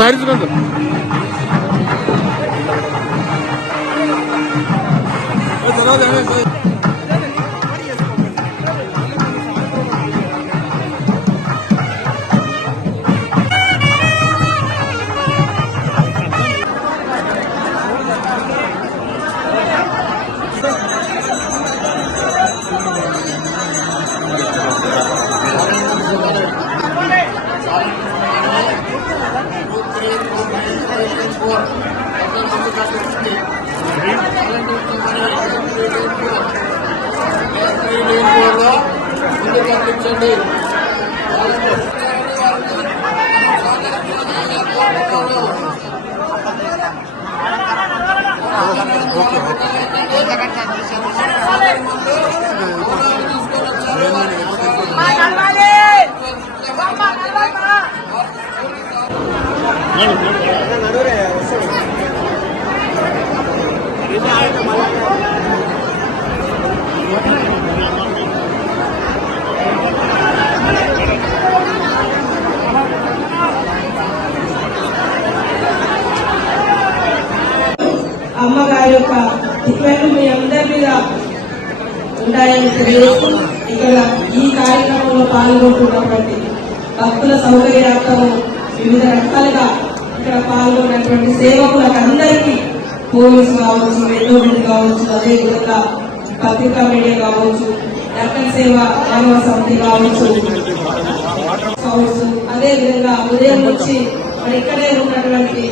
సారించుకోండి. అమ్మగారి యొక్క దిక్కులు మీ అందరి మీద ఉంటాయని తెలియజేస్తూ ఇక్కడ ఈ కార్యక్రమంలో పాల్గొంటున్నటువంటి భక్తుల సౌకర్యార్థం వివిధ రకాలుగా ఇక్కడ పాల్గొన్నటువంటి సేవకులకు అందరికీ పోలీసు కావచ్చు, ఎండోమెంట్ కావచ్చు, అదేవిధంగా పత్రికా మీడియా కావచ్చు, రక్షణ సేవ మానవ సమితి కావచ్చు, అదేవిధంగా ఉదయం నుంచి మరి ఇక్కడే ఉన్నటువంటి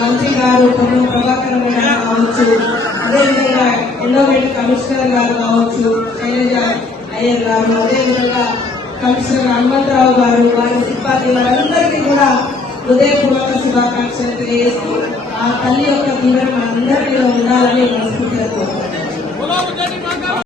మంత్రి గారు పొన్నం ప్రభాకర్ మేడం కావచ్చు, అదేవిధంగా ఎండోమెంట్ కమిషనర్ గారు కావచ్చు, శైలజ అయ్యర్ గారు, అదేవిధంగా కమిషనర్ హనుమంతరావు గారు, వారి సిబ్బంది వారందరికీ కూడా హృదయపూర్వక శుభాకాంక్షలు తెలియజేస్తూ ఆ తల్లి యొక్క దీవెన మనందరిలో ఉండాలని మనస్ఫూర్తిగా కోరుకుంటున్నాను.